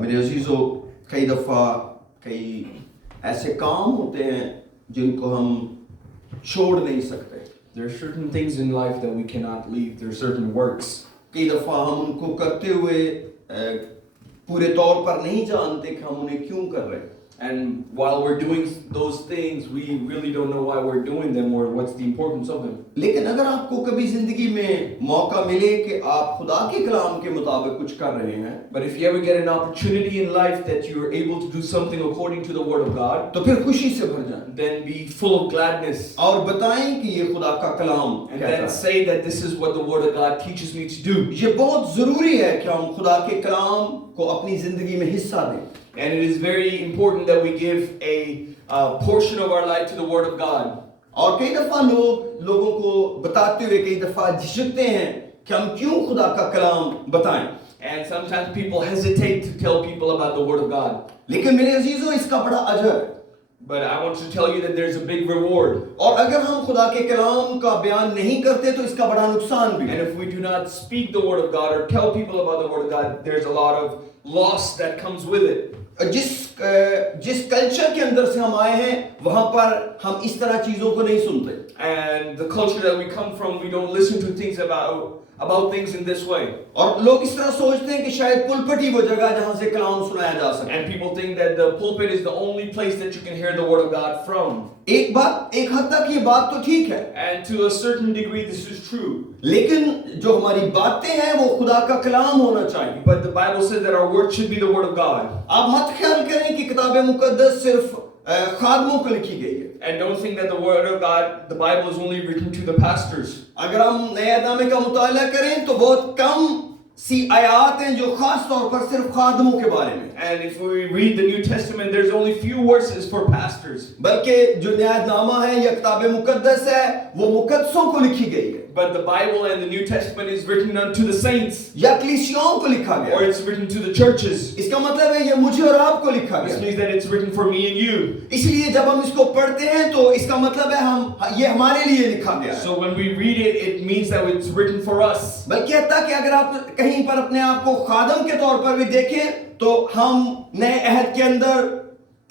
मेरे अजीजों, कई दफ़ा कई ऐसे काम होते हैं जिनको हम छोड़ नहीं सकते. There are certain things in life that we cannot leave. There are certain works. कई दफ़ा हम उनको करते हुए पूरे तौर पर नहीं जानते कि हम उन्हें क्यों कर रहे हैं. And while we're doing those things, we really don't know why we're doing them or what's the importance of them. लेकिन अगर आपको कभी जिंदगी में मौका मिले कि आप खुदा के कलाम के मुताबिक कुछ कर रहे हैं, But if you ever get an opportunity in life that you are able to do something according to the Word of God, तो फिर खुशी से भर जाएं then be full of gladness. और बताएं कि ये खुदा का कलाम And कहता then है. say that this is what the Word of God teaches me to do. ये बहुत जरूरी है कि हम खुदा के कलाम को अपनी जिंदगी में हिस्सा दें. And it is very important that we give a portion of our life to the Word of God. और कई दफा लोगों को बताते हुए कई दफा झिझकते हैं कि हम क्यों खुदा का कलाम बताएं. And sometimes people hesitate to tell people about the Word of God. लेकिन मेरे अजीजों, इसका बड़ा अजर है. But I want to tell you that there's a big reward. और अगर हम खुदा के कलाम का बयान नहीं करते तो इसका बड़ा नुकसान भी And है. if we do not speak the Word of God or tell people about the Word of God, there's a lot of loss that comes with it. जिस कल्चर के अंदर से हम आए हैं वहां पर हम इस तरह चीजों को नहीं सुनते. And the culture that we come from, we don't listen to things about things in this way. और लोग इस तरह सोचते हैं कि शायद पुलपट ही वो जगह जहां से कलाम सुनाया जा सके. And people think that the pulpit is the only place that you can hear the Word of God from. एक हद तक ये बात तो ठीक है, And to a certain degree, this is true. लेकिन जो हमारी बातें हैं वो खुदा का कलाम होना चाहिए. But the Bible says that our word should be the Word of God. आप मत ख्याल करें कि किताब मुकद्दस सिर्फ खादमों को लिखी गई है. And don't think that the Word of God, the Bible is only written to the pastors. अगर हम नए नामे का मुताला करें तो बहुत कम सी आयात हैं जो खास तौर पर सिर्फ खादमों के बारे में. And if we read the New Testament, there's only few verses for pastors. बल्कि जो न्यायनामा है या किताब मुकद्दस है वो मुकद्दसों को लिखी गई है. But the Bible and the New Testament is written unto the saints, या कलीसियाओं को लिखा गया or है. it's written to the churches. इसका मतलब है ये मुझे और आपको लिखा This गया. means that it's written for me and you. इसलिए जब हम इसको पढ़ते हैं तो इसका मतलब है ये हमारे लिए लिखा गया है. So when we read it, it means that it's written for us. बल्कि हत्ता कि अगर आप कहीं पर अपने आप को खादम के तौर पर भी देखें तो हम नए अहद के अंदर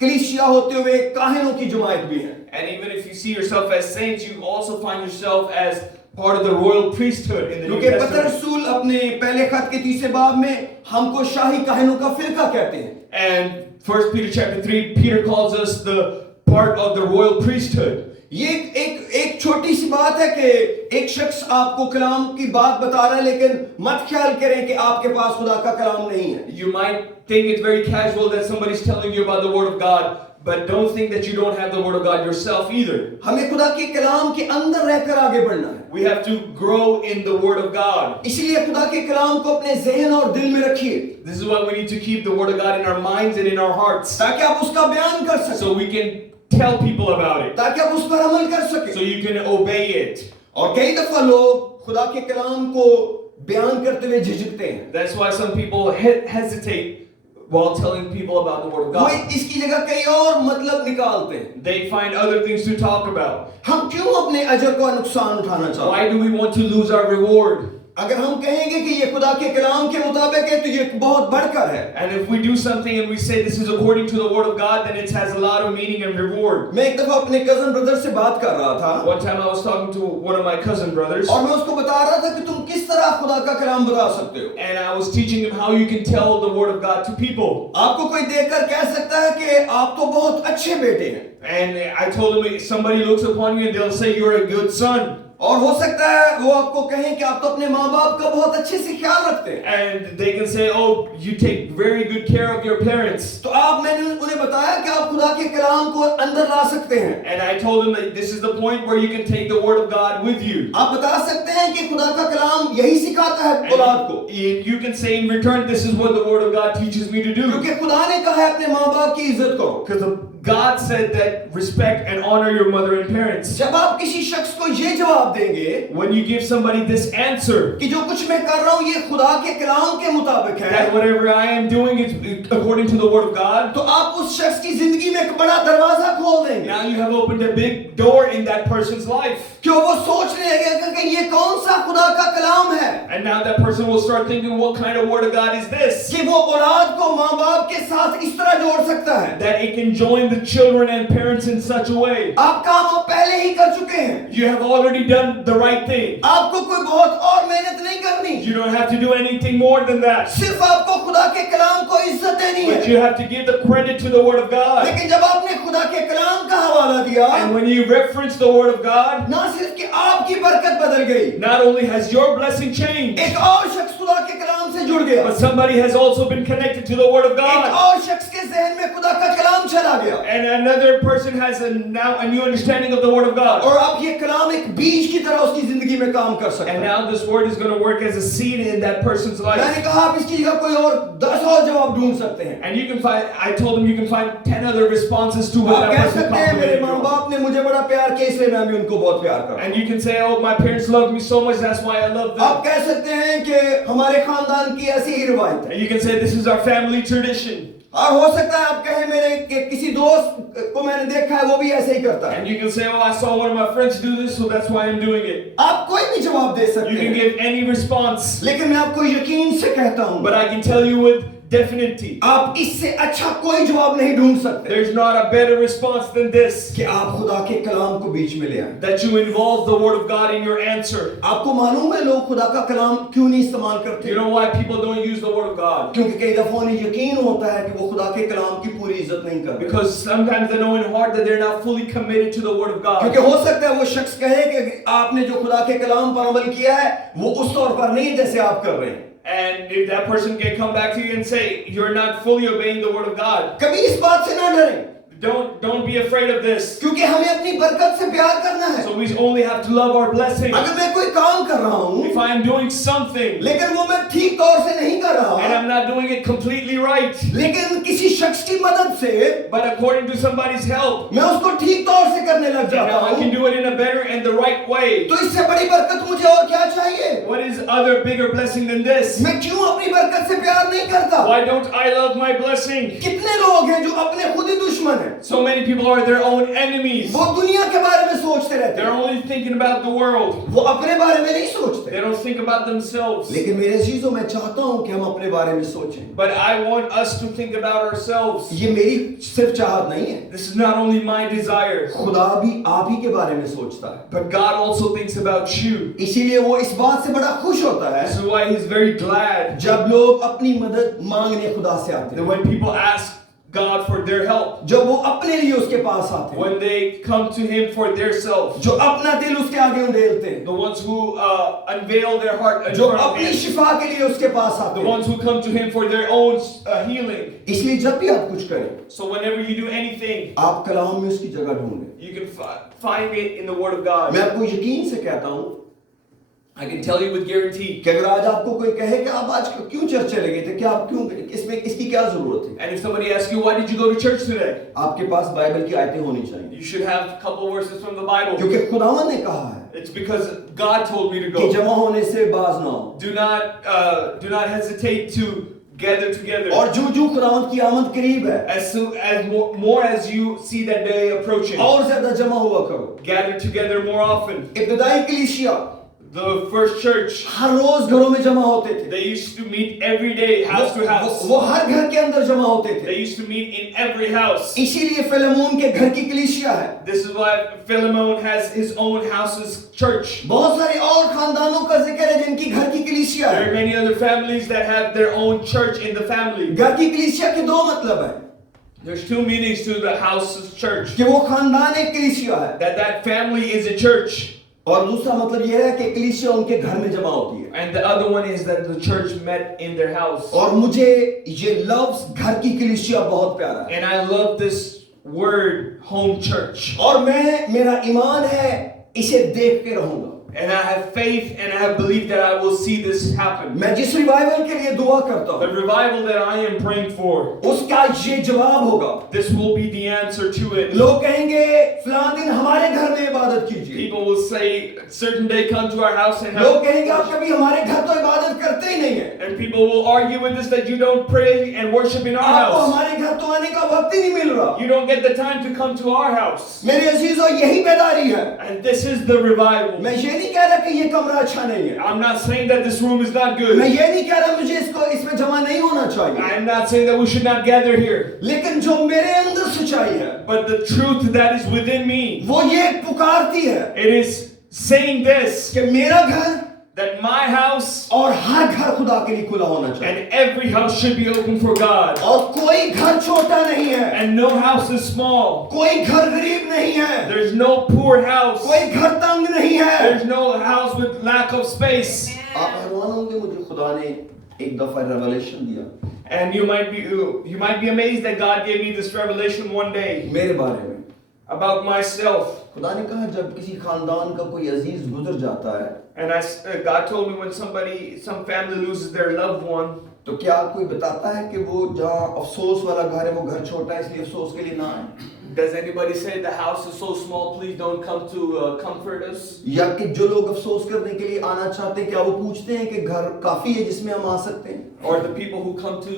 कलीसिया होते हुए काहिनों की जमात भी हैं. And even if you see yourself as saints, you also find yourself as part of the royal priesthood in the New क्योंकि पतर Testament. रसूल अपने पहले खत के 3 बाब में हमको शाही काहिनों का फिरका कहते हैं. And 1 Peter chapter 3, Peter calls us the part of the royal priesthood. ये एक छोटी सी बात है कि एक शख्स आपको कलाम की बात बता रहा है, लेकिन मत ख्याल करें कि आपके पास खुदा का कलाम नहीं है. You might think it's very casual that somebody's telling you about the Word of God, but don't think that you don't have the Word of God yourself either. हमें खुदा के कलाम के अंदर रहकर आगे बढ़ना है. We have to grow in the Word of God. इसलिए खुदा के कलाम को अपने ज़हन और दिल में रखिए This is why we need to keep the Word of God in our minds and in our hearts, ताकि आप उसका बयान कर सकें, so we can tell people about it, ताकि आप उस पर अमल कर सकें. so you can obey it. और कई दफा लोग खुदा के कलाम को बयान करते हुए झिझकते हैं. That's why some people hesitate while telling people about the Word of वो God. इसकी जगह कई और मतलब निकालते हैं. They find other things to talk about. हम क्यों अपने अजर का नुकसान उठाना चाहते हैं? Why do we want to lose our reward? अगर हम कहेंगे कि ये खुदा के कलाम के मुताबिक है तो ये बहुत बढ़कर है. And if we do something and we say this is according to the Word of God, then it has a lot of meaning and reward. मैं एक दफा अपने कजन ब्रदर से बात कर रहा था One time I was talking to one of my cousin brothers, और मैं उसको बता रहा था कि तुम किस तरह खुदा का कलाम बता सकते हो. and I was teaching him how you can tell the Word of God to people. आपको कोई देखकर कह सकता है कि आप तो बहुत अच्छे बेटे हैं, And I told him, somebody looks upon you and they'll say you're a good son. और हो सकता है वो आपको कहें कि आप तो अपने माँ बाप का बहुत अच्छे से ख्याल रखते हैं. And they can say, oh, you take very good care of your parents. तो मैंने उन्हें बताया कि आप खुदा के कलाम को अंदर ला सकते हैं. And I told him that this is the point where you can take the Word of God with you. आप बता सकते हैं कि खुदा का कलाम यही सिखाता है औलाद को, And you can say in return, this is what the Word of God teaches me to do. क्योंकि खुदा ने कहा है अपने माँ बाप की इज्जत करो. Because God said that respect and honor your mother and parents. जब आप किसी शख्स को ये जवाब देंगे When you give somebody this answer, कि जो कुछ मैं कर रहा हूँ ये खुदा के कलाम के मुताबिक है, that whatever I am doing is according to the Word of God, तो आप उस शख्स की जिंदगी में एक बड़ा दरवाजा खोल देंगे. now you have opened a big door in that person's life. क्यों वो सोचने लगेगा कि ये कौन सा खुदा का कलाम है, And now that person will start thinking, what kind of Word of God is this? कि वो औलाद को माँ माँ बाप के साथ इस तरह जोड़ सकता है। that it can join the children and parents in such a way. आप काम आप पहले ही कर चुके हैं, You have already done the right thing. आपको कोई बहुत और मेहनत नहीं करनी, You don't have to do anything more than that. सिर्फ आपको खुदा के कलाम को इज्जत देनी But है। you have to give the credit to the Word of God. लेकिन जब आपने खुदा के कलाम का हवाला दिया, And when you reference the Word of God, ना सिर्फ कि आपकी बरकत बदल गई, not only has your blessing changed, एक और शख्स खुदा के कलाम से जुड़ गया, but somebody has also been connected to the Word of एक God. और शख्स के जहन में खुदा का कलाम चला गया, And another person has now a new understanding of the Word of God. और अब ये कलाम एक बीज की तरह उसकी जिंदगी में काम कर सकता And है। now this Word is going to work as a seed in that person's life. मैंने कहा आप इसकी जगह कोई और 10 और जवाब ढूंढ सकते हैं। And you can find, I told him you can find 10 other responses to what आप that कह person सकते हैं मेरे complimented माँ you on. बाप ने मुझे बड़ा प्यार किया इसलिए मैं भी उनको बहुत प्यार करता हूँ। And you can say, oh, my parents loved me so much, that's why I love them. आप कह सकते हैं कि हमारे खानदान की ऐसी ही रिवायत है, And you can say, this is our family tradition. और हो सकता है आप कहें मेरे कि किसी दोस्त को मैंने देखा है वो भी ऐसे ही करता है। And you can say, oh, I saw one of my friends do this, so that's why I'm doing it. आप कोई भी जवाब दे You सकते can हैं, give any response. लेकिन मैं आपको यकीन से कहता हूँ But I can tell you with definity, आप इससे अच्छा कोई जवाब नहीं ढूंढ सकते there's not a better response than this. कि आप खुदा के कलाम को बीच में ले आए। That you involve the Word of God in your answer. आपको मालूम है लोग खुदा का कलाम क्यों नहीं इस्तेमाल करते? You know why people don't use the Word of God? क्योंकि कई दफा उन्हें यकीन होता है कि वो खुदा के कलाम की पूरी इज्जत नहीं करते। Because sometimes they know in heart that they're not fully committed to the Word of God. क्योंकि हो सकता है वो शख्स कहे कि आपने जो खुदा के कलाम पर अमल किया है वो उस तौर पर नहीं जैसे आप कर रहे हैं। And if that person can come back to you and say, you're not fully obeying the Word of God, कभी इस बात से ना डरें, don't be afraid of this. क्योंकि हमें अपनी बरकत से प्यार करना है। So we only have to love our blessing. अगर मैं कोई काम कर रहा हूँ If I am doing something लेकिन वो मैं ठीक तौर से नहीं कर and रहा, I'm not doing it completely right, लेकिन किसी शख्स की मदद से but according to somebody's help, मैं उसको ठीक तौर से करने लग and जाता now I can हूँ, do it in a better and the right way, तो इससे बड़ी बरकत मुझे और क्या चाहिए? what is other bigger blessing than this? मैं क्यों अपनी बरकत से प्यार नहीं करता? Why don't I love my blessing? कितने लोग हैं जो अपने खुद ही दुश्मन हैं, So many people are their own enemies. वो दुनिया के बारे में सोचते रहते They're हैं, only thinking about the world. वो अपने बारे में नहीं सोचते। They don't think about themselves. लेकिन मेरे अजीजों मैं चाहता हूं कि हम अपने बारे में सोचें। But I want us to think about ourselves. ये मेरी सिर्फ चाहत नहीं है, This is not only my desire, खुदा भी आप ही के बारे में सोचता है। but God also thinks about you. इसीलिए वो इस बात से बड़ा खुश होता है This is why He's very glad जब लोग अपनी मदद मांगने खुदा से आते that हैं, when people ask God for their help, जब वो अपने लिए उसके पास आते हैं, when they come to Him for their self, जो अपना दिल उसके आगे उड़ेलते हैं, the ones who unveil their heart in जो front of अपनी Him, शिफा के लिए उसके पास आते the हैं। ones who come to Him for their own healing. इसलिए जब भी आप कुछ करें, So whenever you do anything, आप कलाम में उसकी जगह ढूंढें। you can find it in the Word of God. मैं आपको यकीन से कहता हूं I can tell you with guarantee. कि अगर आज आपको कोई कहे कि आप आज क्यों चर्च चले गए थे, क्या आप क्यों, इसमें इसकी क्या जरूरत है? And if somebody asks you, why did you go to church today? आपके पास बाइबल की आयतें होनी चाहिए, You should have a couple verses from the Bible. क्योंकि खुदावंद ने कहा है It's because God told me to कि go. जमा होने से बाज ना हो, Do not hesitate to gather together. और जो खुदावंद की आमद करीब है As soon as more as you see that day approaching, और ज्यादा जमा हुआ करो। gather together more often. इब्तिदाई कलीसिया The first church, हर रोज घरों में जमा होते थे, they used to meet every day, house to house. वो हर घर के अंदर जमा होते थे। They used to meet in every house. इसीलिए फिलेमोन के घर की कलीसिया है। This is why Philemon has his own house's church. बहुत सारे और खानदानों का जिक्र है जिनकी घर की कलीसिया There are है। many other families that have their own church in the family. घर की कलीसिया के दो मतलब है, There's two meanings to the house's church. कि वो खानदान एक कलीसिया है, That family is a church. और दूसरा मतलब यह है कि कलीसिया उनके घर में जमा होती है। And the other one is that the church met in their house. और मुझे ये लफ्ज घर की कलीसिया बहुत प्यारा है, And I love this word, home church. और मेरा ईमान है इसे देख के रहूंगा। And I have faith and I have belief that I will see this happen. मैं जिस रिवाइवल के लिए दुआ करता The हूँ revival that I am praying for, उसका ये जवाब होगा। this will be the answer to it. लोग कहेंगे फलां दिन हमारे घर में इबादत कीजिए, People will say, certain day come to our house and लोग कहेंगे आप have. कभी हमारे घर तो इबादत करते ही नहीं है, And people will argue with this that you don't pray and worship in our आपको house. हमारे घर तो आने का वक्त ही नहीं मिल रहा। You don't get the time to come to our house. मेरे अजीजों यही बेदारी है। And this is the revival. मैं ये नहीं कह रहा कि ये कमरा अच्छा नहीं है, I'm not saying that this room is not मैं good. ये नहीं कह रहा मुझे इसमें जमा नहीं होना चाहिए, I'm not saying that we should not gather here. लेकिन जो मेरे अंदर सच्चाई है But the truth that is within me, वो ये पुकारती है it is saying this, कि मेरा घर that my house और हर घर खुदा के लिए खुला होना चाहिए, and every house should be open for God. और कोई घर छोटा नहीं है, And no house is small. कोई घर गरीब नहीं है, There's no poor house. कोई घर तंग नहीं है। There's no house with lack of space. आप हैरान होंगे, मुझे खुदा ने एक दफा रेवलेशन दिया And you might be amazed that God gave me this revelation one day मेरे बारे में। about myself. खुदा ने कहा जब किसी खानदान का कोई अजीज गुजर जाता है And God told me when some family loses their loved one, तो क्या कोई बताता है कि वो जहाँ अफसोस वाला घर है वो घर छोटा है इसलिए अफसोस के लिए ना आए, does anybody say the house is so small, please don't come to comfort us? या कि जो लोग अफसोस करने के लिए आना चाहते हैं क्या वो पूछते हैं कि घर काफी है जिसमें हम आ सकते हैं, Or the people who come to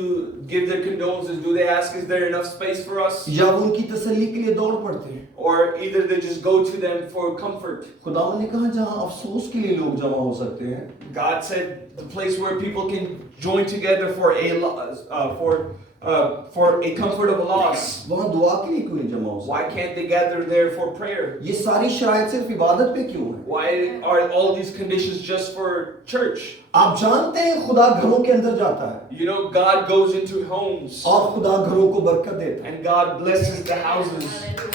give their condolences, do they ask, is there enough space for us? या वो उनकी तसल्ली के लिए दौड़ पड़ते हैं। Or either they just go to them for comfort. खुदा ने कहा जहाँ अफसोस के लिए लोग जमा हो सकते हैं, God said the place where people can join together for a comfort of a loss. वहाँ दुआ के लिए क्यों नहीं जमा हो सकते? Why can't they gather there for prayer? ये सारी शराइत सिर्फ इबादत पे क्यों है? Why are all these conditions just for church? आप जानते हैं खुदा घरों के अंदर जाता है You know, God goes into homes और खुदा घरों को बरकत देता है, and God blesses the houses.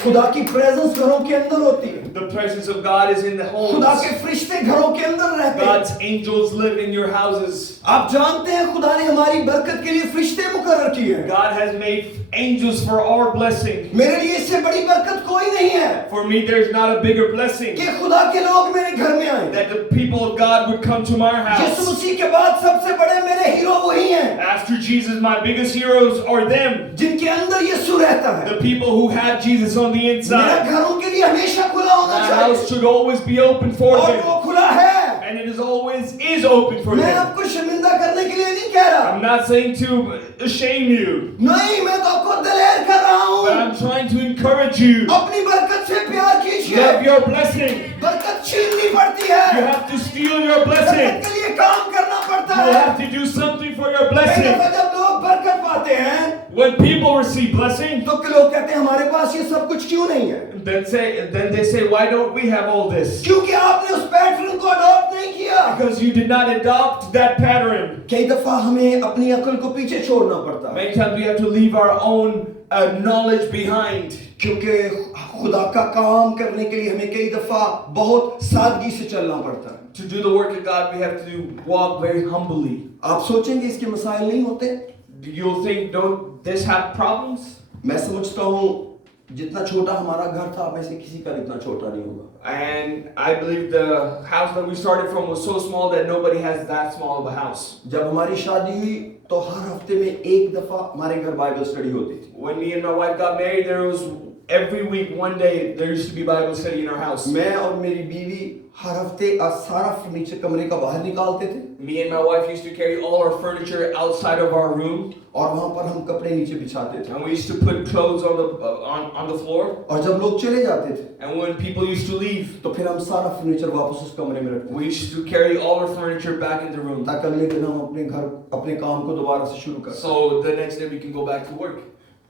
खुदा की प्रेजेंस घरों के अंदर होती है, The presence of God is in the खुदा homes. के फरिश्ते घरों के अंदर रहते हैं। God's angels live in your houses. आप जानते हैं खुदा ने हमारी बरकत के लिए फरिश्ते मुकर्रर किए हैं। God has made angels for our blessing. मेरे लिए इससे बड़ी बरकत कोई नहीं है For me, there's not a bigger blessing कि खुदा के लोग मेरे घर में आए। that the people of God would come to my यीशु house. मसीह के बाद सबसे बड़े मेरे हीरो वही हैं After Jesus, my biggest heroes are them. जिनके अंदर यीशु रहता है। The people who have Jesus on the मेरा inside. घरों के लिए हमेशा खुला होना My house चाहिए should always be open for और them. वो खुला है। And it is always open for मैं them. आपको शर्मिंदा करने के लिए नहीं कह रहा, I'm not saying to shame you, नहीं, मैं तो आपको दलेर कर रहा हूँ। but I'm trying to encourage you. अपनी बरकत से प्यार कीजिए। Love your blessing. बरकत छीननी पड़ती है, You have to steal your बरकत blessing. के लिए काम करना पड़ता You है। have to do something for your कई blessing. दफा जब लोग बरकत पाते हैं When people receive blessing, तो लोग कहते हैं हमारे पास ये सब कुछ क्यों नहीं है? then they say, why don't we have all this? क्योंकि आपने उस पैटर्न को अडॉप्ट नहीं किया। Because you did not adopt that pattern. कई दफा हमें अपनी अकल को पीछे छोड़ना पड़ता है Many times we have to leave our own knowledge behind. क्योंकि खुदा का काम करने के लिए हमें कई दफा बहुत सादगी से चलना पड़ता है। To do the work of God, we have to walk very humbly. आप सोचेंगे इसके मसाइल नहीं होते? You'll think, don't this have problems? मैं समझता हूँ जितना छोटा हमारा घर था आप में से किसी का इतना छोटा नहीं होगा। And I believe the house that we started from was so small that nobody has that small of a house. जब हमारी शादी हुई तो हर हफ्ते में एक दफा हमारे घर बाइबल स्टडी होती थी। When me and my wife got married, there was every week, one day, there used to be Bible study in our house. मैं और मेरी बीवी हर हफ्ते सारा फर्नीचर कमरे का बाहर निकालते थे Me and my wife used to carry all our furniture outside of our room, और वहां पर हम कपड़े नीचे बिछाते थे and we used to put clothes on the floor. और जब लोग चले जाते थे And when people used to leave, तो फिर हम सारा फर्नीचर वापस उस कमरे में रखते we used to carry all our furniture back in the room. ताकि अगले दिन हम अपने काम को दोबारा से शुरू कर सकें। So the next day we can go back to work.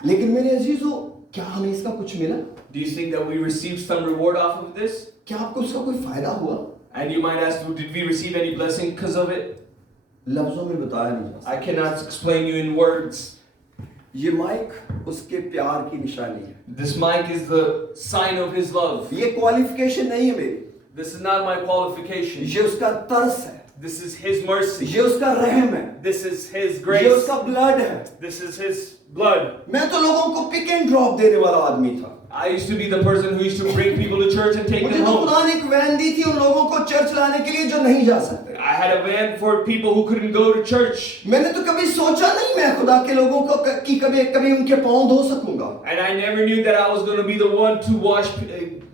लेकिन मेरे अजीजों, क्या हमें इसका कुछ मिला? Do you think that we received some reward off of this? क्या आपको इसका कोई फायदा हुआ? And you might ask, did we receive any blessing because of it? लफ्जों में बताया नहीं जा सकता। I cannot explain you in words. ये माइक उसके प्यार की निशानी है। This mic is the sign of his love. ये क्वालिफिकेशन नहीं है मेरी, This is not my qualification. ये उसका तरस है, This is his mercy. ये उसका रहम है, This is his ये grace. उसका ब्लड है। This is his blood. मैं तो लोगों को पिक एंड ड्रॉप देने वाला आदमी था। I used to be the person who used to bring people to church and take मुझे them तो home. खुदा ने एक वैन दी थी उन लोगों को चर्च लाने के लिए जो नहीं जा सकते। I had a van for people who couldn't go to church. मैंने तो कभी सोचा नहीं मैं खुदा के लोगों को कि कभी उनके पाँव धो सकूंगा। And I never knew that I was going to be the one to wash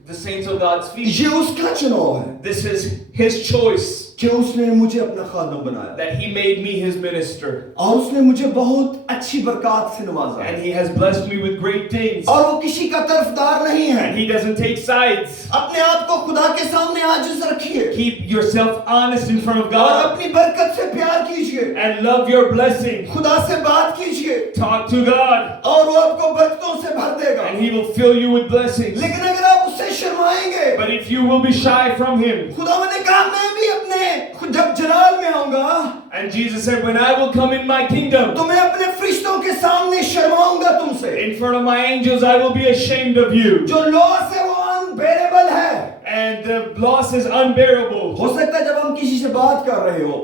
the saints of God's feet. ये उसका चुनाव है This is His choice कि उसने मुझे अपना खादम बनाया that He made me His minister. और उसने मुझे बहुत अच्छी बरकत से नवाजा है। And He has blessed me with great things. और वो किसी का तरफदार नहीं है। And He doesn't take sides. अपने आप को खुदा के सामने आजिज़ रखिए Keep yourself honest in front of और God अपनी बरकत से प्यार कीजिए, and love your blessing. खुदा से बात कीजिए Talk to God और वो आपको बरकतों से भर देगा। and He will fill you with blessings. लेकिन अगर आप उससे शर्माएंगे, But if you will be shy from Him, खुदा ने कहा मैं भी अपने जब जलाल में आऊंगा and Jesus said, when I will come in my kingdom, तो मैं अपने फरिश्तों के सामने शर्माऊंगा तुमसे। in front of my angels I will be ashamed of you. जो लॉस है वो अनबेरेबल है। And the loss is unbearable. हो सकता है जब हम किसी से बात कर रहे हो,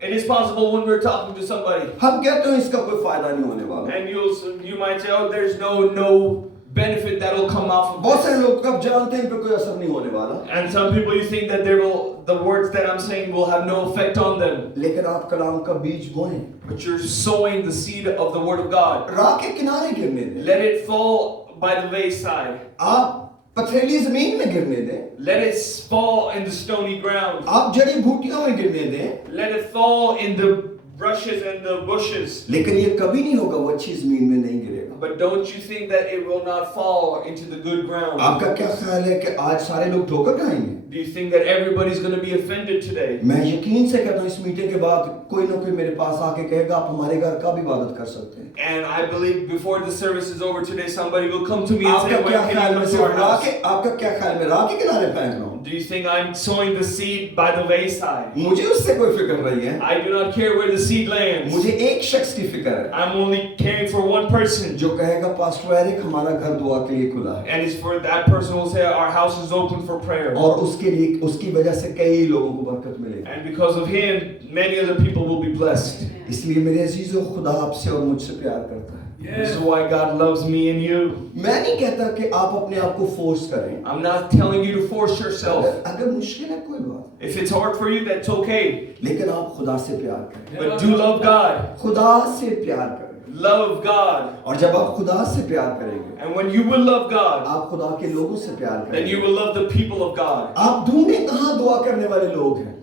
It is possible when we're talking to somebody, हम कहते हैं इसका कोई फायदा नहीं होने वाला। and you might say, oh, there's no benefit that will come off of बहुत सारे this. लोग कब जानते हैं इन पे कोई असर नहीं होने वाला, And some people, you think that the words that I'm saying will have no effect on them. लेकिन आप कलाम का बीज बोएं, But you're sowing the seed of the word of God. राह के किनारे गिरने दें, Let it fall by the wayside. आप पथरीली जमीन में गिरने दें, Let it fall in the stony ground. आप जड़ी बूटियों में गिरने दें, Let it fall in the brushes and the bushes. लेकिन ये कभी नहीं होगा वो अच्छी जमीन में नहीं गिरेगा। But don't you think that it will not fall into the good ground? आपका क्या ख्याल है कि आज सारे लोग धोखा खाएंगे? Do you think that everybody's going to be offended today? मैं यकीन से कहता हूँ इस मीटिंग के बाद कोई ना कोई मेरे पास आके कहेगा आप हमारे घर का भी इबादत कर सकते हैं। And I believe before the service is over today, somebody will come to me and आपका say, when क्या can ख्याल you में come to सिर्फ our house? आपका क्या ख्याल में राह के किनारे फेंक रहा हूँ? Do you think I'm sowing the seed by the wayside? मुझे उससे कोई फिक्र नहीं है। I do not care where the seed lands. मुझे एक शख्स की फिक्र है I'm only caring for one person. जो कहेगा पास्टर एरिक हमारा घर दुआ के लिए खुला है And it's for that person who will say, our house is open for prayer. और उसके लिए उसकी वजह से कई लोगों को बरकत मिलेगी। And because of him, many other people will be blessed. इसलिए मेरे अजीजों खुदा आपसे और मुझसे प्यार करता है। This is why God loves me and you. मैं नहीं कहता कि आप अपने आप को फोर्स करें। I'm not telling you to force yourself. अगर मुश्किल है कोई बात, If it's hard for you, that's okay. लेकिन आप खुदा से प्यार करें। But do love God. खुदा से प्यार करें। Love God. और जब आप खुदा से प्यार करेंगे, And when you will love God, आप खुदा के लोगों से प्यार then you करेंगे। will love the people of God. आप ढूंढें कहाँ दुआ करने वाले लोग हैं।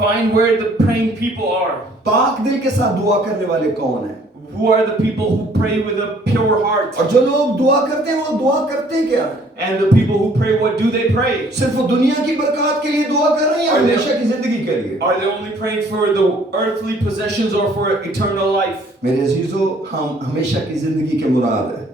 Find where the praying people are. पाक दिल के साथ दुआ करने वाले कौन हैं? Who are the people who pray with a pure heart? और जो लोग दुआ करते हैं वो दुआ करते क्या हैं? And the people who pray, what do they pray? सिर्फ वो दुनिया की बरकत के लिए दुआ कर रहे हैं या और हमेशा की जिंदगी के लिए? Are they only praying for the earthly possessions or for eternal life? मेरे अजीजों, हम हमेशा की जिंदगी के मुराद है।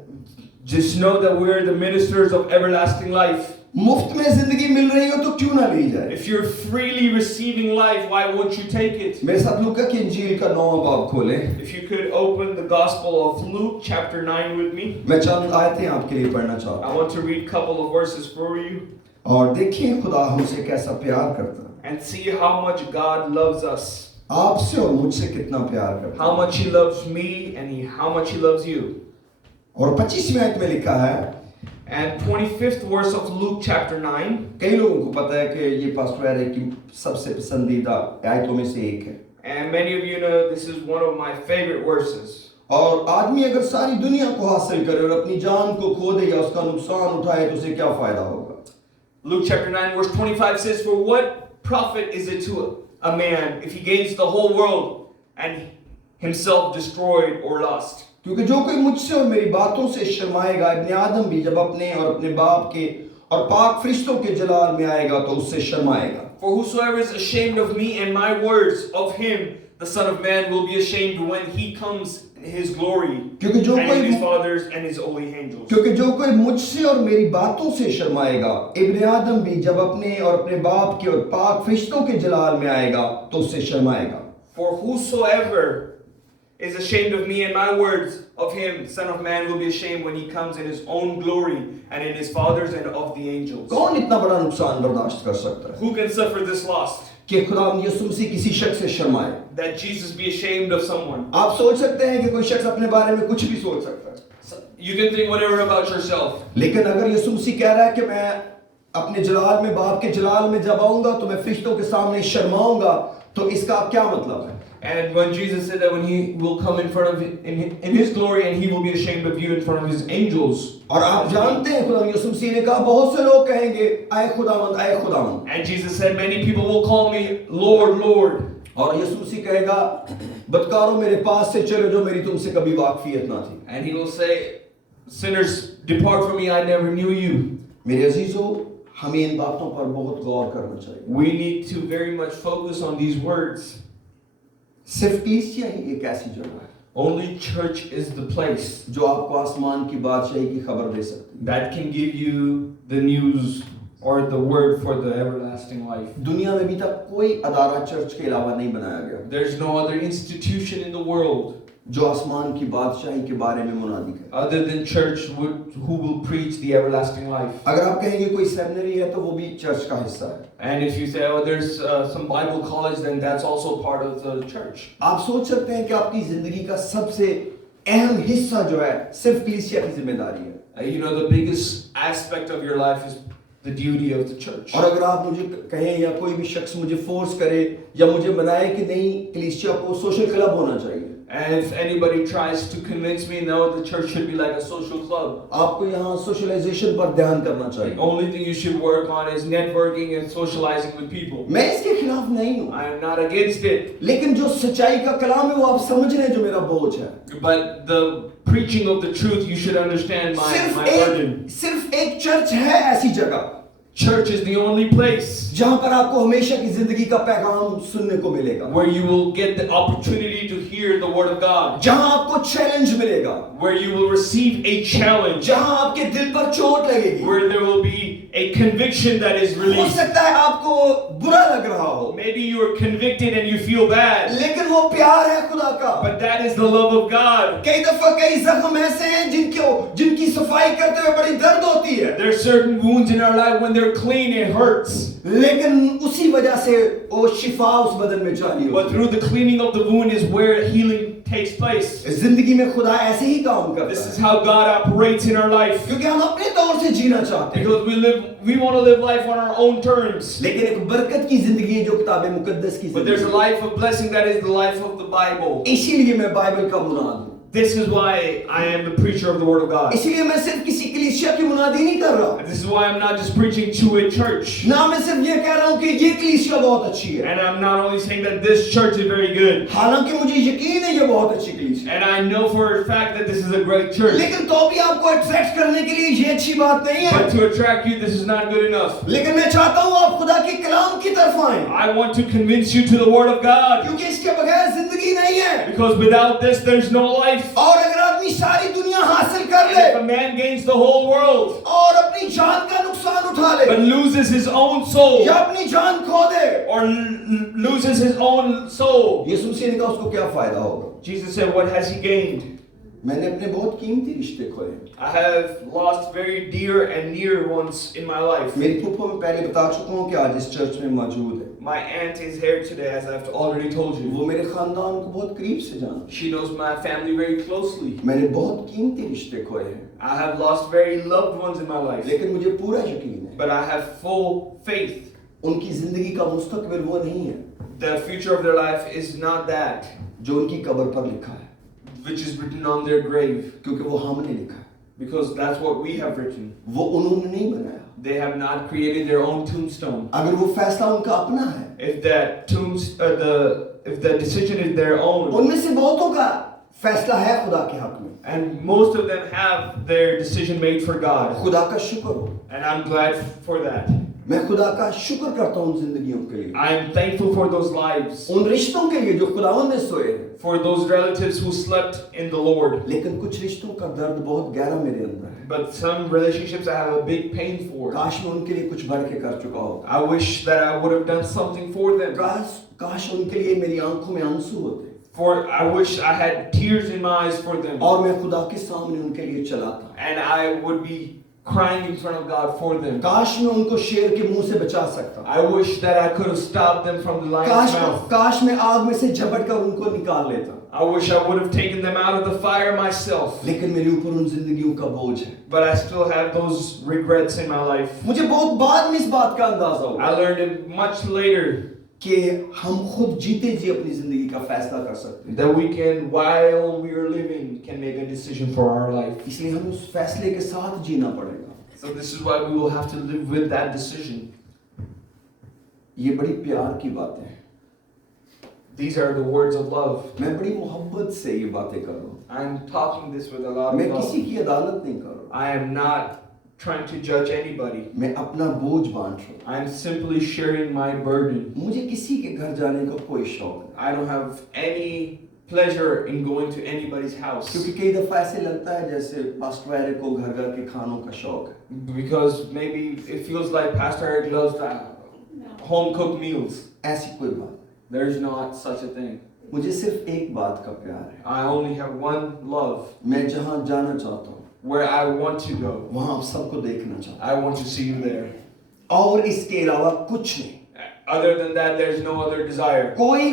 Just know that we are the ministers of everlasting life. मुफ्त में जिंदगी मिल रही हो तो क्यों ना ली जाए? If you're freely receiving life, why won't you take it? मेरे साथ लूका की इंजील का 9वां बाब खोलें। If you could open the Gospel of Luke, chapter 9 with me. मैं चंद आयतें आपके लिए पढ़ना चाहता I हूँ want to read a couple of verses for you और देखिए खुदा हमसे कैसा प्यार करता है। and see how much God loves us. आपसे और मुझसे कितना प्यार करता How है। much He loves me and how much He loves you. और 25वें आयत में लिखा है, And 25th verse of Luke chapter 9. कई लोगों को पता है कि ये पास्टर एरिक की सबसे पसंदीदा आयतों में से एक है। And many of you know this is one of my favorite verses. और आदमी अगर सारी दुनिया को हासिल करे और अपनी जान को खो दे या उसका नुकसान उठाए तो उसे क्या फायदा होगा? Luke chapter 9 verse 25 says, for what profit is it to a man if he gains the whole world and himself destroyed or lost? क्योंकि जो कोई मुझसे और मेरी बातों से शर्माएगा, इब्ने आदम भी जब अपने और अपने बाप के और पाक फरिश्तों के जलाल में आएगा तो उससे शर्माएगा। For whosoever is ashamed of me and my words, of him the Son of Man will be ashamed when he comes in his glory क्योंकि जो and in his कोई fathers and his holy angels. क्योंकि जो कोई मुझसे और मेरी बातों से शर्माएगा, इब्ने आदम भी जब अपने और अपने बाप के और पाक फरिश्तों के जलाल में आएगा तो उससे शर्माएगा। For whosoever is ashamed of me and my words, of him Son of Man will be ashamed when he comes in his own glory and in his fathers and of the angels. कौन इतना बड़ा नुकसान बर्दाश्त कर सकता है Who can suffer this loss? कि खुदा यीशु मसीह किसी शख्स से शर्माए? That Jesus be ashamed of someone. आप सोच सकते हैं कि कोई शख्स अपने बारे में कुछ भी सोच सकता है, You can think whatever about yourself. लेकिन अगर यीशु मसीह कह रहा है कि मैं अपने जलाल में, बाप के जलाल में जब आऊंगा तो मैं फरिश्तों के सामने शर्माऊंगा, तो इसका क्या मतलब है? And when Jesus said that when he will come in front of in his glory and he will be ashamed of you in front of his angels. और आप जानते हैं खुदा यीशु मसीह ने कहा बहुत से लोग कहेंगे आए खुदावंद आए खुदावंद. And Jesus said, many people will call me Lord, Lord. और यीशु मसीह कहेगा बदकारों मेरे पास से चले जो मेरी तुमसे कभी वाकफियत ना थी. And he will say, sinners, depart from me, I never knew you. मेरे अजीजों हमें इन बातों पर बहुत गौर करना चाहिए. We need to very much focus on these words. सिर्फ कलीसिया ही एक ऐसी जगह है Only church is the place जो आपको आसमान की बादशाही की खबर दे सकती है. that can give you the news or the word for the everlasting life. दुनिया में अभी तक कोई अदारा चर्च के अलावा नहीं बनाया गया There's no other institution in the world जो आसमान की बादशाही के बारे में मुनादी करे. other than church who will preach the everlasting life. अगर आप कहेंगे कोई सेमिनरी है तो वो भी चर्च का हिस्सा है. And if you say, oh, there's some Bible college, then that's also part of the church. आप सोच सकते हैं कि आपकी जिंदगी का सबसे अहम हिस्सा जो है सिर्फ कलीसिया की जिम्मेदारी है. You know, the biggest aspect of your life is the duty of the church. और अगर आप मुझे कहें या कोई भी शख्स मुझे फोर्स करे या मुझे बनाए कि नहीं कलीसिया को सोशल क्लब होना चाहिए. And if anybody tries to convince me, no, the church should be like a social club. आपको यहाँ सोशलाइजेशन पर ध्यान करना The चाहिए. only thing you should work on is networking and socializing with people. मैं इसके खिलाफ नहीं हूँ I am not against it, लेकिन जो सच्चाई का कलाम है वो आप समझ रहे हैं जो मेरा बोझ है. but the preaching of the truth, you should understand my burden. सिर्फ एक चर्च है ऐसी जगह Church is the only place जहाँ पर आपको हमेशा की जिंदगी का पैगाम सुनने को मिलेगा. where you will get the opportunity to hear the word of God, जहाँ आपको चैलेंज मिलेगा. where you will receive a challenge, जहाँ आपके दिल पर चोट लगेगी. where there will be a conviction that is हो released. सकता है आपको बुरा लग रहा हो Maybe you are convicted and you feel bad, लेकिन वो प्यार है खुदा का. but that is the love of God. कई दफा कई जख्म ऐसे हैं जिनकी सफाई करते हुए बड़ी दर्द होती है. There are certain wounds in our life when they're clean, it hurts. लेकिन उसी वजह से वो शिफा उस बदन में जारी But होती through the cleaning of the wound is where healing takes place. है. जिंदगी में खुदा ऐसे ही काम करता This is है how God operates in our life. क्योंकि हम अपने तौर से जीना चाहते हैं. Because we want to live life on our own terms. लेकिन एक बरकत की जिंदगी है जो किताब मुकद्दस की But there's a जिंदगी है. life of blessing that is the life of the Bible. इसीलिए मैं बाइबल का मुनाद हूँ. This is why I am the preacher of the Word of God. इसीलिए मैं सिर्फ किसी कलीसिया की मुनादी नहीं कर रहा. This is why I'm not just preaching to a church. ना मैं सिर्फ ये कह रहा हूँ कि ये कलीसिया बहुत अच्छी है. And I'm not only saying that this church is very good. हालांकि मुझे यकीन है ये बहुत अच्छी कलीसिया है. And I know for a fact that this is a great church. लेकिन तो भी आपको अट्रैक्ट करने के लिए ये अच्छी बात नहीं है. But to attract you, this is not good enough. लेकिन मैं चाहता हूँ आप खुदा के कलाम की तरफ आएं. I want to convince you to the Word of God. क्योंकि इसके बगैर जिंदगी नहीं है. Because without this, there's no life. और अगर आदमी सारी दुनिया हासिल कर ले And if a man gains the whole world, और अपनी जान का नुकसान उठा ले but loses his own soul, या अपनी जान खो दे, or loses his own soul, यीशु मसीह ने कहा उसको क्या फायदा होगा. Jesus said, what has he gained? मैंने अपने बहुत कीमती रिश्ते खोए. I have lost very dear and near ones in my life. मेरी फूफो में पहले बता चुका हूँ कि आज इस चर्च में मौजूद है. My aunt is here today, as I've already told you. वो मेरे खानदान को बहुत करीब से जानती. She knows my family very closely. मैंने बहुत कीमती रिश्ते खोए हैं. I have lost very loved ones in my life, लेकिन मुझे पूरा यकीन है but I have full faith. उनकी जिंदगी का मुस्तकबिल वो नहीं है The future of their life is not that जो उनकी कब्र पर लिखा है. which is written on their grave, क्योंकि वो हमने लिखा है. because that's what we have written. वो उन्होंने नहीं बनाया. They have not created their own tombstone. अगर वो फैसला उनका अपना है, If that if the decision is their own, उनमें से बहुतों का फैसला है खुदा के हक में. and most of them have their decision made for God, खुदा का शुक्र हो. and I'm glad for that. मैं खुदा का शुक्र करता हूँ उन जिंदगियों के लिए, I am thankful for those lives, उन रिश्तों के लिए जो खुदावंद ने सोए हैं. for those relatives who slept in the Lord. लेकिन कुछ रिश्तों का दर्द बहुत गहरा मेरे अंदर है. But some relationships I have a big pain for. काश मैं उनके लिए कुछ बढ़ के कर चुका हो. I wish that I would have done something for them. काश उनके लिए मेरी आंखों में आंसू होते. For I wish I had tears in my eyes for them. और मैं खुदा के सामने उनके लिए चलाता. And I would be crying in front of God for them. काश मैं उनको शेर के मुंह से बचा सकता. I wish that I could have stopped them from the lion's mouth. काश मैं आग में से झपट कर उनको निकाल लेता. I wish I would have taken them out of the fire myself. लेकिन मेरे ऊपर उन जिंदगियों का बोझ है. But I still have those regrets in my life. मुझे बहुत बाद में इस बात का अंदाजा हुआ. I learned it much later. कि हम खुद जीते जी अपनी जिंदगी का फैसला कर सकते हैं। That we can, while we are living, can make a decision for our life. इसलिए हमें उस फैसले के साथ जीना पड़ेगा। So this is why we will have to live with that decision. ये बड़ी प्यार की बातें हैं। These are the words of love. मैं बड़ी मोहब्बत से ये बातें कर रहा हूँ। I'm talking this with a lot of मैं किसी love. की अदालत नहीं कर रहा। I am not trying to judge anybody. मैं अपना बोझ बांट रहा हूँ। I'm simply sharing my burden. मुझे किसी के घर जाने का कोई शौक नहीं, I don't have any pleasure in going to anybody's house. क्योंकि कई दफा ऐसे लगता है जैसे पास्टर एरिक को घर घर के खानों का शौक है। Because maybe it feels like Pastor Eric loves home cooked meals. ऐसी कोई बात There's not such a thing. नहीं। मुझे सिर्फ एक बात का प्यार है। I only have one love. मैं जहाँ जाना चाहता हूँ Where I want to go. वहाँ आप सबको देखना चाहता हूँ, I want to see you there. और इसके अलावा कुछ नहीं। Other than that, there's no other desire. कोई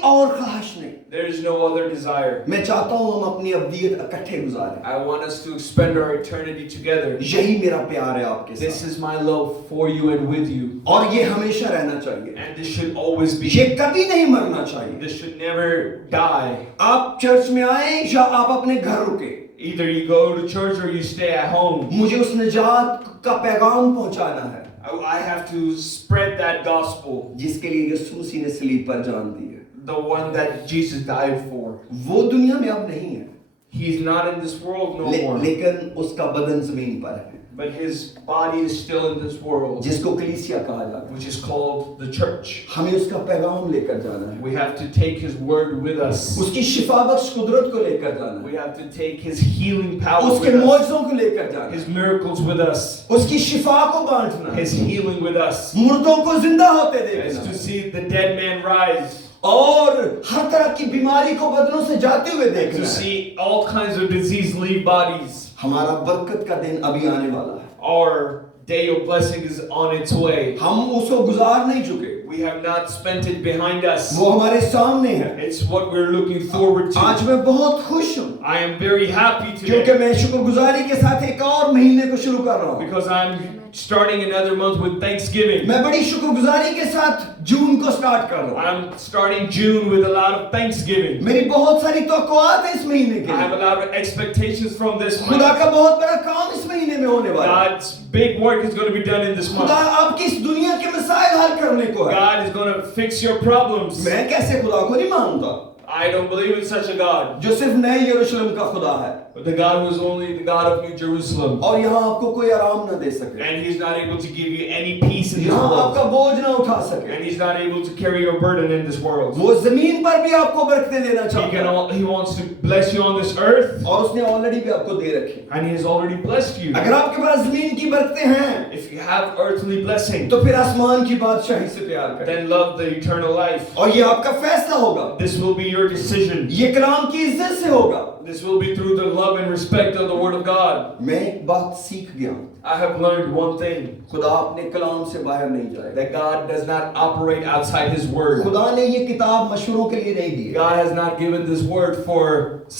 और ख्वाहिश नहीं। There is no other desire. मैं चाहता हूँ हम अपनी अब्दियत इकट्ठे गुजारें। I want us to spend our eternity together. यही मेरा प्यार है आपके This साथ, is my love for you and with you. और ये हमेशा रहना चाहिए। And this should always be. ये कभी नहीं मरना चाहिए। This should never die. आप चर्च में आए या आप अपने घर रुके, Either you go to church or you stay at home. मुझे उस निजात का पैगाम पहुंचाना है I have to spread that gospel. जिसके लिए यीशु मसीह ने सलीब पर जान दी है। The one that Jesus died for. वो दुनिया में अब नहीं है, He's not in this world no more. लेकिन उसका बदन जमीन पर है, But his body is still in this world, जिसको कलीसिया कहा जाता है। which is called the church. हमें उसका पैगाम लेकर जाना है, We have to take his word with us. उसकी शिफा बख्श कुदरत को लेकर जाना We है, have to take his healing power उसके with us. मौजों को लेकर जाना है, His miracles with us. उसकी शिफा को बांटना है, His healing with us. मुर्दों को जिंदा होते Is देखना to see the dead man rise. और हर तरह की बीमारी को बदनों से जाते हुए देखना To है। see all kinds of disease leave bodies. हमारा बरकत का दिन अभी आने वाला है, Our day of blessing is on its way. हम उसको गुजार नहीं चुके, We have not spent it behind us. वो हमारे सामने है। It's what we're looking forward आज to. मैं बहुत खुश हूँ I am very happy क्योंकि today मैं शुक्रगुजारी के साथ एक और महीने को शुरू कर रहा हूँ। because I'm starting another month with Thanksgiving. मैं बड़ी शुक्रगुजारी के साथ जून को स्टार्ट कर रहा हूँ। I'm starting June with a lot of Thanksgiving. मेरी बहुत सारी तौक़ुआत है इस महीने I have के, a lot of expectations from this खुदा month. का बहुत बड़ा काम इस महीने में होने वाला है। God's big work is going to be done in this खुदा month. आपकी इस दुनिया के मसाइल हल करने को है। God is going to fix your problems. मैं कैसे खुदा को नहीं मानता I don't believe in such a God. जो सिर्फ नए यरूशलेम का खुदा है But the God who is only the God of New Jerusalem. और यहाँ आपको कोई आराम ना दे सके, And He's not able to give you any peace in this यहाँ world. आपका बोझ ना उठा सके, And He's not able to carry your burden in this world. वो जमीन पर भी आपको बरकतें देना He चाहता है He wants to bless you on this earth. और उसने ऑलरेडी भी आपको दे रखी। And He has already blessed you. अगर आपके पास जमीन की बरकतें हैं If you have earthly blessing, तो फिर आसमान की बादशाही से प्यार करें, then love the eternal life. और ये आपका फैसला होगा, This will be your decision. ये कलाम की इज्जत से होगा। This will be through the love and respect of the Word of God. मैं एक बात सीख गया हूँ, I have learned one thing, खुदा अपने कलाम से बाहर नहीं जाएगा। that God does not operate outside His Word. खुदा ने ये किताब मशवरों के लिए नहीं दी है। God has not given this Word for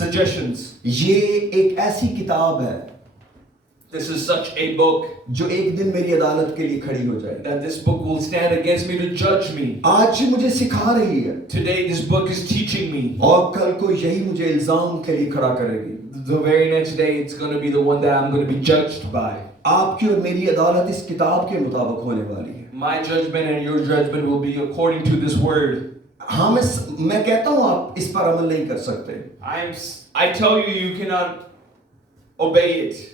suggestions. ये एक ऐसी किताब है This is such a book जो एक दिन मेरी अदालत के लिए खड़ी हो जाएगी। that this book will stand against me to judge me. आज मुझे सिखा रही है Today this book is teaching me. और कल को यही मुझे इल्जाम के लिए खड़ा करेगी। The very next day it's going to be the one that I'm going to be judged by. आपकी और मेरी अदालत इस किताब के मुताबिक होने वाली है। My judgment and your judgment will be according to this word. हाँ, मैं कहता हूँ आप इस पर अमल नहीं कर सकते, I tell you, you cannot obey it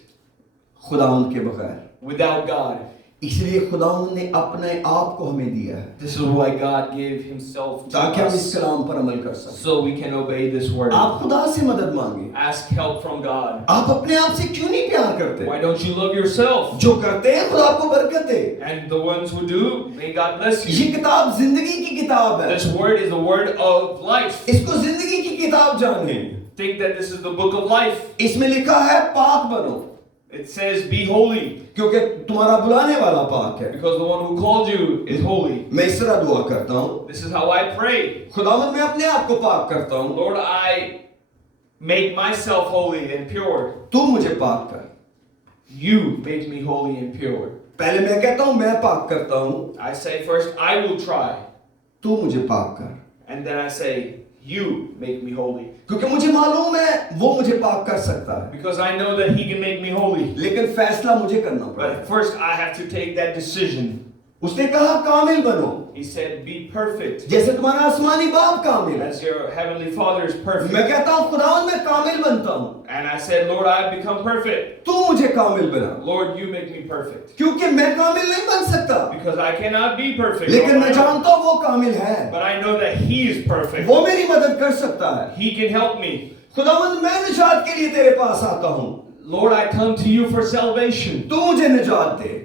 खुदावंद के बगैर। without God. इसलिए खुदावंद ने अपने आप को हमें दिया है This is why God gave Himself to ताकि हम इस us, कलाम पर अमल कर सकें। so we can obey this word. आप खुदा से मदद मांगे। Ask help from God. आप अपने आप से क्यों नहीं प्यार करते? Why don't you love yourself? जो करते हैं खुदा आपको बरकत दे। And the ones who do, may God bless ये you. किताब जिंदगी की किताब है, This word is the word of life. इसको जिंदगी की किताब जाने। Think that this is the book of life. इसमें लिखा है पाक बनो, It says, be holy, क्योंकि तुम्हारा बुलाने वाला पाक है। because the one who called you is holy. मैं इस तरह दुआ करता हूँ, This is how I pray. खुदावंद मैं अपने आप को पाक करता हूँ, Lord, I make myself holy and pure. तू मुझे पाक कर। You make me holy and pure. पहले मैं कहता हूँ मैं पाक करता हूँ, I say first, I will try. तू मुझे पाक कर, And then I say, you make me holy. क्योंकि मुझे मालूम है वो मुझे पाक कर सकता है, Because I know that he can make me holy. लेकिन फैसला मुझे करना पड़ेगा। But first I have to take that decision. उसने कहा कामिल बनो, He said, be perfect जैसे तुम्हारा आसमानी बाप कामिल है। as your heavenly Father is perfect. मैं कहता हूँ खुदावन मैं कामिल बनता हूँ, And I said, Lord, I have become perfect. तू मुझे कामिल बना, Lord, you make me perfect. क्योंकि मैं कामिल नहीं बन सकता, Because I cannot be perfect. लेकिन on मैं my own. जानता हूँ वो कामिल है, But I know that he is perfect. वो मेरी मदद कर सकता है। He can help me. खुदावन मैं निजात के लिए तेरे पास आता हूँ, Lord, I come to you for salvation. तू मुझे निजात दे।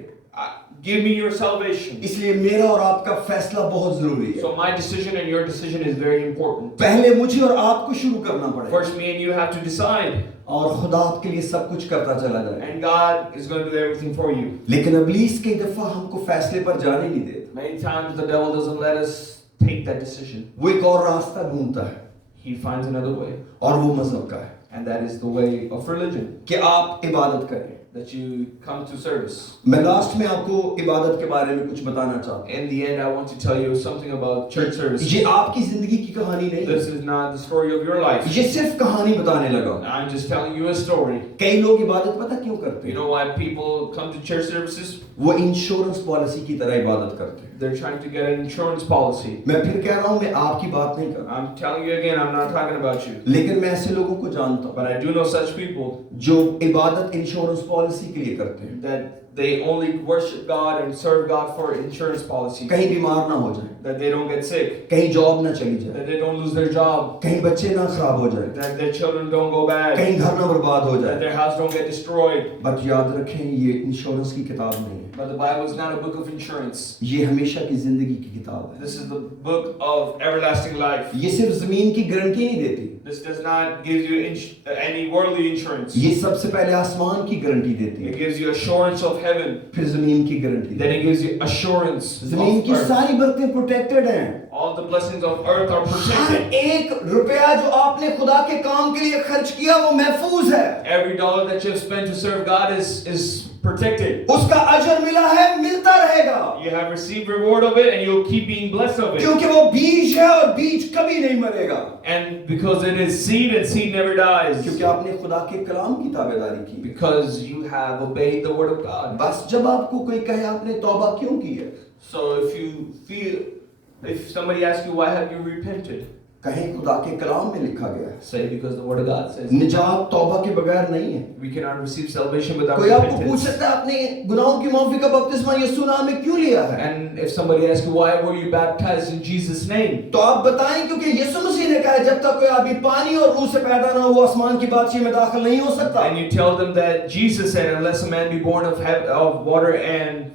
Give me your salvation. इसलिए मेरा और आपका फैसला बहुत जरूरी है। So my decision and your decision is very important. पहले मुझे और आपको शुरू करना पड़ेगा, First, me and you have to decide. और खुदा आपके लिए सब कुछ करता चला जाए। And God is going to do everything for you. लेकिन इब्लीस कई दफा हमको फैसले पर जाने नहीं देता, Many times the devil doesn't let us take that decision. वो एक और रास्ता ढूंढता है, He finds another way. और वो मजहब का है And that is the way of religion. कि आप इबादत करें। That you come to service. मैं लास्ट में आपको इबादत के बारे में कुछ बताना चाहता हूँ। In the end, I want to tell you something about church service. ये आपकी जिंदगी की कहानी नहीं This है, is not the story of your life. ये सिर्फ कहानी बताने लगा हूँ। I'm just telling you a story. कई लोग इबादत पता क्यों करते You हैं? know why people come to church services? वो इंश्योरेंस पॉलिसी की तरह इबादत करते हैं। They're trying to get an insurance policy. मैं फिर कह रहा हूँ, मैं आपकी बात नहीं कर रहा, I'm telling you again, I'm not talking about you. लेकिन मैं ऐसे लोगों को जानता हूँ But I do know such people जो इबादत इंश्योरेंस पॉलिसी के लिए करते हैं, that they only worship God and serve God for insurance policy. कहीं बीमार ना हो जाए, That they don't get sick. कहीं जॉब ना चली जाए, That they don't lose their job. कहीं बच्चे ना खराब हो जाए, That their children don't go bad. कहीं घर ना बर्बाद हो That जाए। their house don't get destroyed. But याद रखें, ये इंश्योरेंस की किताब नहीं है, But the Bible is not a book of insurance. ये हमेशा की जिंदगी की किताब है। This is the book of everlasting life. ये सिर्फ जमीन की गारंटी नहीं देती, This does not give you any worldly insurance. ये सबसे पहले आसमान की गारंटी देती It है, gives you assurance of heaven. फिर जमीन की गारंटी Then देती it gives you assurance है। जमीन of की earth. सारी बरकतें प्रोटेक्टेड हैं। All the blessings of earth are हर protected. एक रुपया जो आपने खुदा के काम के लिए खर्च किया वो महफूज है, Every dollar that you have spent to serve God is protected. उसका अजर मिला है, मिलता रहेगा, You have received reward of it and you'll keep being blessed of it. क्योंकि वो बीज है और बीज कभी नहीं मरेगा, And because it is seed and seed never dies. क्योंकि आपने खुदा के कलाम की ताबेदारी की। Because you have obeyed the word of God. बस जब आपको कोई कहे आपने तौबा क्यों की है, So if somebody asks you, why have you repented? कहें खुदा के कलाम में लिखा गया है, Say, because the word of God says निजात तौबा के बगैर नहीं है। we cannot receive salvation without कोई आपको पूछ repentance. सकता है आपने गुनाहों की माफी का बपतिस्मा यीशु नाम में क्यों लिया है, And if somebody asks you, why were you baptized in Jesus' name? तो आप बताएं, क्योंकि यीशु मसीह ने कहा है, जब तक कोई आदमी पानी और रूह से पैदा ना हो वो आसमान की बादशाही में दाखिल नहीं हो सकता। And you tell them that Jesus said, unless a man be born of water and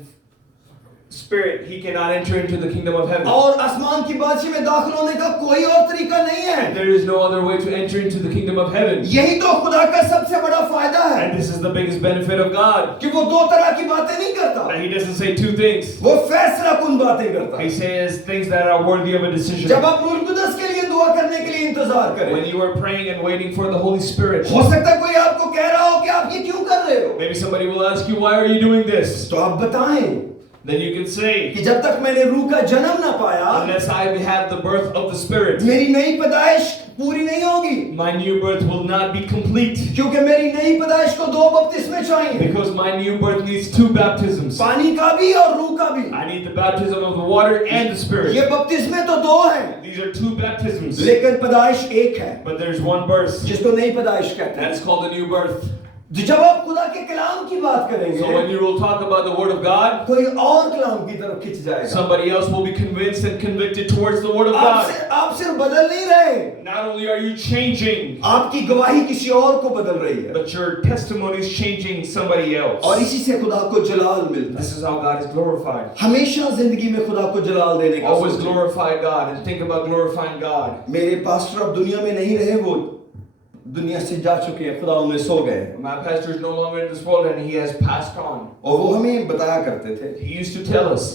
spirit, he cannot enter into the kingdom of heaven. और आसमान की बादशाही में दाखिल होने का कोई और तरीका नहीं है। And there is no other way to enter into the kingdom of heaven. यही तो खुदा का सबसे बड़ा फायदा है And this is the biggest benefit of God. कि वो दो तरह की बातें नहीं करता, That he doesn't say two things. वो फैसला कुन बातें करता He है। says things that are worthy of a decision. जब आप रूह कुदस के लिए दुआ करने के लिए इंतजार करें, When you are praying and waiting for the Holy Spirit, हो सकता है कोई आपको कह रहा हो कि आप ये क्यों कर रहे हो, maybe somebody will ask you, why are you doing this? तो आप बताएं Then you can say, कि जब तक मैंने रूह का जन्म ना पाया, unless I have the birth of the Spirit, मेरी नई पैदाइश पूरी नहीं होगी, my new birth will not be complete. क्योंकि मेरी नई पैदाइश को दो बपतिस्मे चाहिए, Because my new birth needs two baptisms. पानी का भी और रूह का भी। I need the baptism of the water and the Spirit. ये बपतिस्मे तो दो हैं, These are two baptisms. लेकिन पैदाइश एक है, But there's one birth. जिसको नई पैदाइश कहते हैं। That's called a new birth. जब आप खुदा के कलाम की बात So करेंगे, when you will talk about the word of God, कोई और कलाम की तरफ खिंच जाएगा। somebody else will be convinced and convicted towards the word of God. आप सिर्फ बदल नहीं रहे, Not only are you changing, आपकी गवाही किसी और को बदल रही है, but your testimony is changing somebody else. और इसी से खुदा को जलाल मिलता This है। is how God is glorified. हमेशा जिंदगी में खुदा को जलाल देने का Always सोचें। glorify God and think about glorifying God. मेरे पास्टर अब दुनिया में नहीं रहे, वो दुनिया से जा चुके हैं, खुदा उनमें सो गए, My pastor is no longer in this world and he has passed on. और वो हमें बताया करते थे, He used to tell us,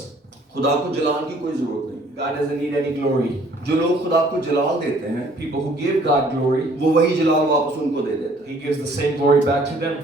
खुदा को जलाल की कोई जरूरत नहीं। God doesn't need any glory. जो लोग खुदा को जलाल देते हैं, People who give God glory, वो वही जलाल वापस उनको दे देते हैं। He gives the same glory back to them.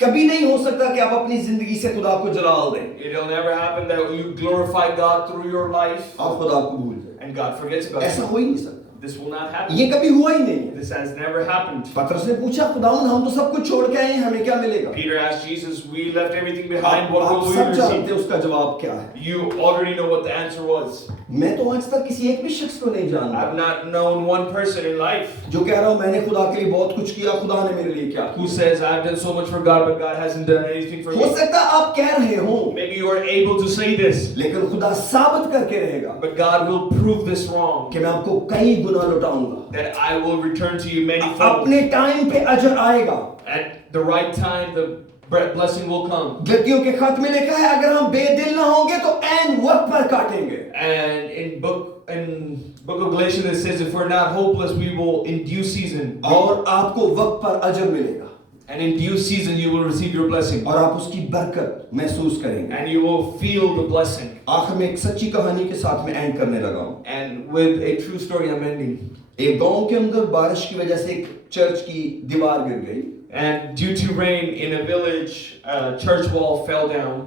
कभी नहीं हो सकता कि आप अपनी जिंदगी से खुदा को जलाल दें It'll never happen that you glorify God through your life और खुदा को भूल जाए। and and God forgets about ऐसा you. हो ही नहीं सकता, This will not happen. ये कभी हुआ ही नहीं है। This has never happened. पतरस ने पूछा, खुदावन हम तो सब कुछ छोड़ के आए हैं, हमें क्या मिलेगा? Peter asked Jesus, we left everything behind. What आप will we सब जानते receive? हैं उसका जवाब क्या है। You already know what the answer was. मैं तो आज तक किसी एक भी शख्स को नहीं जानता I've not known one person in life जो कह रहा हूं मैंने खुदा के लिए बहुत कुछ किया, खुदा ने मेरे लिए क्या who किया। says, I've done so much for God, but God hasn't done anything for हो me. सकता है आप कह रहे हो, Maybe you are able to say this, लेकिन खुदा साबित करके रहेगा but God will prove this wrong. कि मैं आपको कई गुना लौटाऊंगा, That I will return to you many folds. अपने टाइम पे अजर आएगा। At the right time, the blessing will come. गलतियों के खत में लिखा है, अगर हम बेदिल ना होंगे तो ऐन वक्त पर काटेंगे। And in book of Galatians it says, if we're not hopeless, we will in due season. और आपको वक्त पर अजर मिलेगा And in due season you will receive your blessing. और आप उसकी बरकत महसूस करेंगे। And you will feel the blessing. आखिर में एक सच्ची कहानी के साथ में एंड करने लगा हूँ। And with a true story I'm ending. एक गांव के अंदर बारिश की वजह से एक चर्च की दीवार गिर गई। And due to rain in a village, a church wall fell down.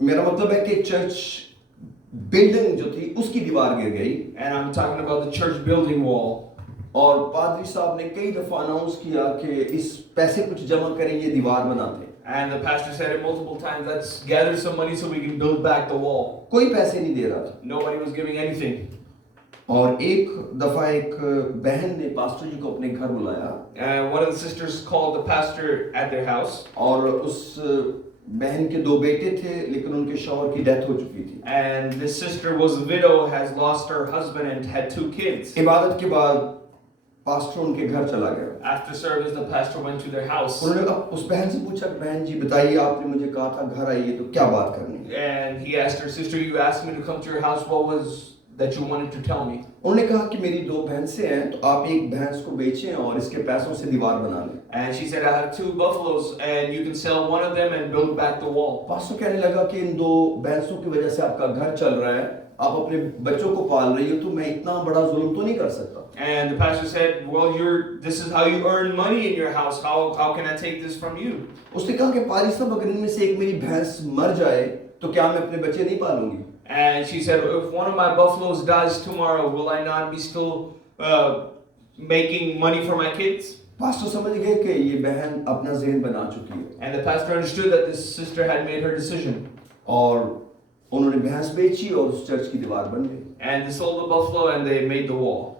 मेरा मतलब है कि चर्च बिल्डिंग जो थी उसकी दीवार गिर गई And I'm talking about the church building wall. और पादरी साहब ने कई दफा अनाउंस किया कि इस पैसे कुछ जमा करें, ये दीवार बनाते हैं। And the pastor said it multiple times, let's gather some money so we can build back the wall. कोई पैसे नहीं दे रहा था। Nobody was giving anything. और एक दफा एक बहन ने पास्टर जी को अपने घर बुलाया And one of the sisters called the pastor at their house. और उस बहन के दो बेटे थे, लेकिन उनके शौहर की डेथ हो चुकी थी। And this sister was a widow, has lost her husband and had 2 kids. इबादत के बाद पास्टर उनके घर चला गया। After service, the pastor went to their house. उन्होंने उस बहन से पूछा, बहन जी बताइए, आपने मुझे कहा था घर आइए, तो क्या बात करनी है? And he asked her, sister, you asked me to come to your house. What was that you wanted to tell me? उन्होंने कहा कि मेरी 2 भैंसें हैं, तो आप एक भैंस को बेचें और इसके पैसों से दीवार बना लें। And she said, I have 2 buffaloes and you can sell one of them and build back the wall. Pastor कहने लगा कि इन 2 भैंसों की वजह से आपका घर चल रहा है, आप अपने बच्चों को पाल रही हो, तो मैं इतना बड़ा जुल्म तो नहीं कर सकता। And the pastor said, well, this is how you earn money in your house. How can I take this from you? उसने कहा कि पारी साहब, अगर इनमें से एक मेरी भैंस मर जाए तो क्या मैं अपने बच्चे नहीं पालूंगी? And she said, if one of my buffaloes dies tomorrow, will I not be still making money for my kids? Pastor समझ गए कि ये बहन अपना ज़हन बना चुकी है And the pastor understood that this sister had made her decision. और उन्होंने भैंस बेची और उस चर्च की दीवार बन गई। And they sold the buffalo and they made the wall.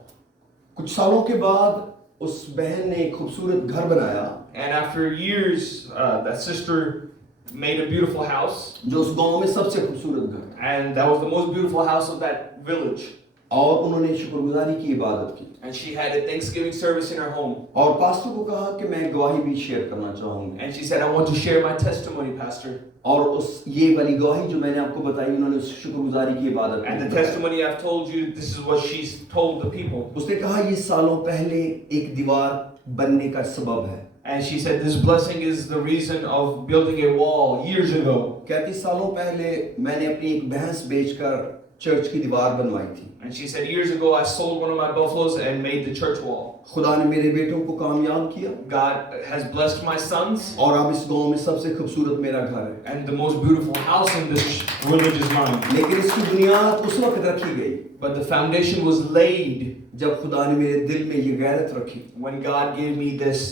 कुछ सालों के बाद उस बहन ने एक खूबसूरत घर बनाया And after years, that sister made a beautiful house. जो उस गांव में सबसे खूबसूरत घर, And that was the most beautiful house of that village. और उन्होंने शुक्रगुजारी की इबादत की And she had a Thanksgiving service in her home. और पास्टर को कहा कि मैं गवाही भी शेयर करना चाहूंगी। And she said, I want to share my testimony, Pastor. और उस ये वाली गवाही जो मैंने आपको बताई, उन्होंने उस शुक्रगुजारी की इबादत And the की। testimony I've told you, this is what she's told the people. उसने कहा ये सालों पहले एक दीवार बनने का सबब है। And she said, this blessing is the reason of building a wall years ago. कहती सालों पहले मैंने अपनी एक भैंस बेचकर चर्च की दीवार बनवाई थी। And she said, years ago I sold one of my buffaloes and made the church wall. खुदा ने मेरे बेटों को कामयाब किया God has blessed my sons. और अब इस गांव में सबसे खूबसूरत मेरा घर है। And the most beautiful house in this village is mine. लेकिन इसकी बुनियाद उस वक्त रखी गई But the foundation was laid जब खुदा ने मेरे दिल में ये गैरत रखी when God gave me this.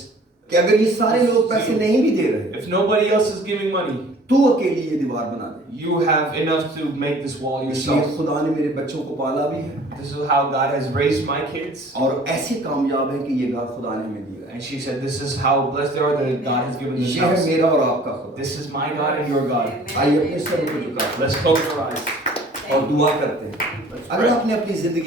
कि अगर ये सारे लोग पैसे नहीं भी दे रहे, If nobody else is giving money, तू अकेली ये दीवार बना दे। you have enough to make this wall इसलिए yourself. खुदा ने मेरे बच्चों को पाला भी है This is how God has raised my kids. और ऐसे कामयाब है कि ये घर खुदा ने हमें दिया है। And she said, this is how blessed they are that God has given this ये है house. मेरा और आपका खुदा। This is my God and your God. आइए अपने सर को झुका Let's close our eyes. और दुआ करते हैं। अगर आपने अपनी जिंदगी